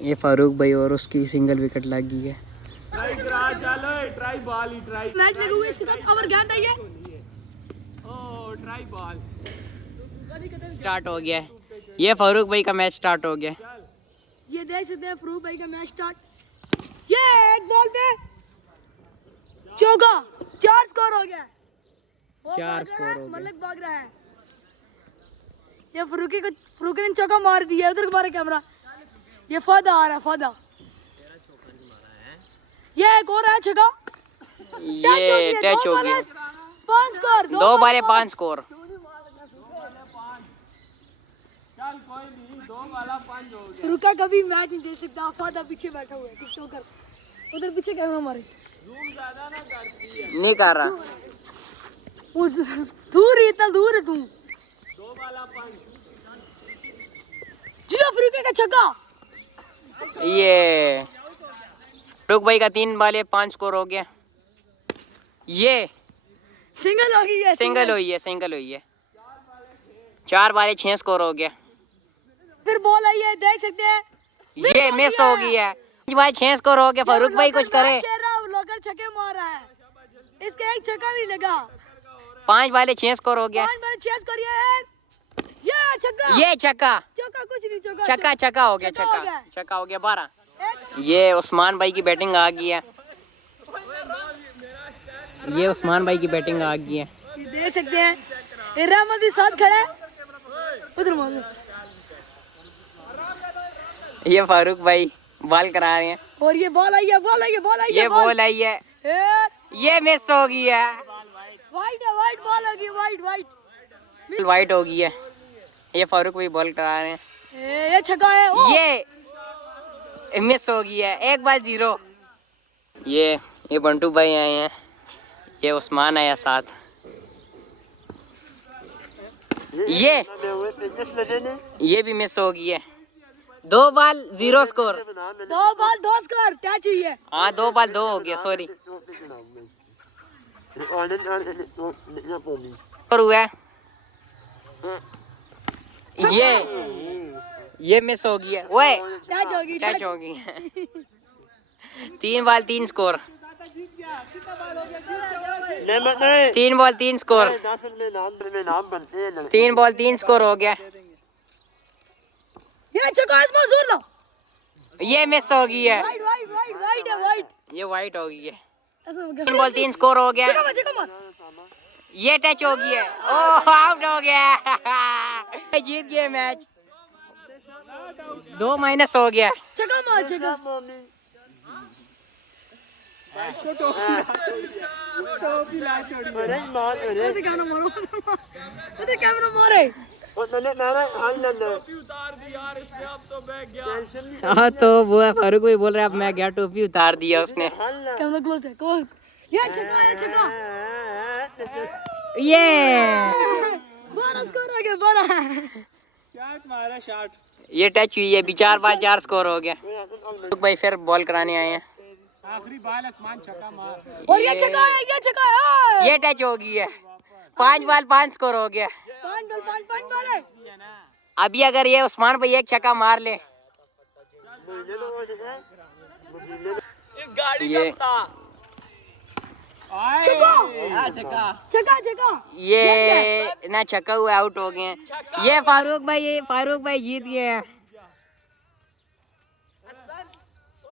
ये फारूक भाई और उसकी सिंगल विकेट लग गई है। मैच लगा हुआ है इसके साथ और गेंद आई है। स्टार्ट हो गया है, ये फारूक भाई का मैच स्टार्ट हो गया। ये देख सकते हैं फारूक भाई का मैच स्टार्ट। ये एक बॉल पे चौका, 4 स्कोर हो गया। 4 स्कोर हो गए। मलिक भाग रहा है। ये फारूक ने चौका मार दिया। उधर मारे कैमरा। ये फादा आ रहा है, फादा। ये एक और है छक्का। ये टच हो गया। 5 स्कोर, 2 बाले 5 स्कोर। रुका कभी मैच नहीं दे सकता। फादा पीछे बैठा हुआ है टिकटॉकर। उधर पीछे कैमरा मारे। नहीं कर रहा। दूर ही, इतना दूर है तू। 2 बाला 5। जियो फारूक का छक्का। ये फारूक भाई का 3 बाले 5 स्कोर हो गया। ये सिंगल हो गई है। सिंगल हुई है, सिंगल हुई है। 4 बाले 6 स्कोर हो गया। फिर बॉल आई है, देख सकते हैं। ये मिस हो गई है। 5 बाले 6 स्कोर हो गया। फारूक भाई कुछ करे। लोकल छक्के मार रहा है। इसका एक छक्का भी लगा। 5 बाले 6 स्कोर हो गया। 5 बाल 6 स्कोर है। ये छक्का। ये छक्का। चौका कुछ नहीं, चौका। छक्का हो गया। छक्का हो गया 12। ये उस्मान भाई की बैटिंग आ गई है। ये उस्मान भाई की बैटिंग आ गई है। ये देख सकते हैं। ये रहमती साथ खड़ा है। उधर मारो। ये फारूक भाई बॉल करा रहे हैं। और ये बॉल आई है, बॉल आई है, बॉल आई है। ये बॉल आई है। ये मिस हो गई है। वाइट है, वाइट बॉल हो गई। वाइट वाइट हो गई है। ये फारूक भाई बॉल करा रहे हैं। ये छक्का है। ये मिस हो गई है। 1 बाल 0। ये बंटू भाई आए हैं। ये उस्मान आया साथ। ये भी मिस हो गई है। 2 बाल 0 स्कोर। 2 बाल 2 स्कोर। टच हुई है। हाँ 2 बाल 2 हो गया। सॉरी। और हुआ है। ये मिस हो गई है। ओए टच हो गई है। 3 बाल 3 score. 3 ball 3 score. 3 ball 3 score हो गया। ये छक्का इसमें जोर लो। ये मिस हो गई है। वाइट है, वाइट। ये वाइट हो गई है। 3 बॉल 3 स्कोर हो गया। ये टच हो गई है। ओह आउट हो गया। जीत गए मैच। 2 माइनस हो गया। छक्का मार, छक्का। कैमरा मारे। हाँ तो वो फारूक भाई बोल रहे अब मैं गया, टोपी उतार दिया उसने। कैमरा क्लोज है, क्लोज। ये छक्का, ये छक्का। ये 12 स्कोर हो गया, 12। शॉट मारा, शॉट। ये टच हुई है। 4 बाल 4 स्कोर हो गया। फारूक भाई फिर बॉल कराने आए हैं। आखिरी बाल आसमान छक्का मार। और ये छक्का है, ये छक्का है। ये टच हो गई है। 5 बाल 5 स्कोर हो गया। 5 बाल है। अभी अगर ये उस्मान भाई एक छक्का मार ले। इस गाड़ी ये छक्का। ये ना छक्का हुआ, आउट हो गए हैं। ये फारूक भाई जीत गए हैं।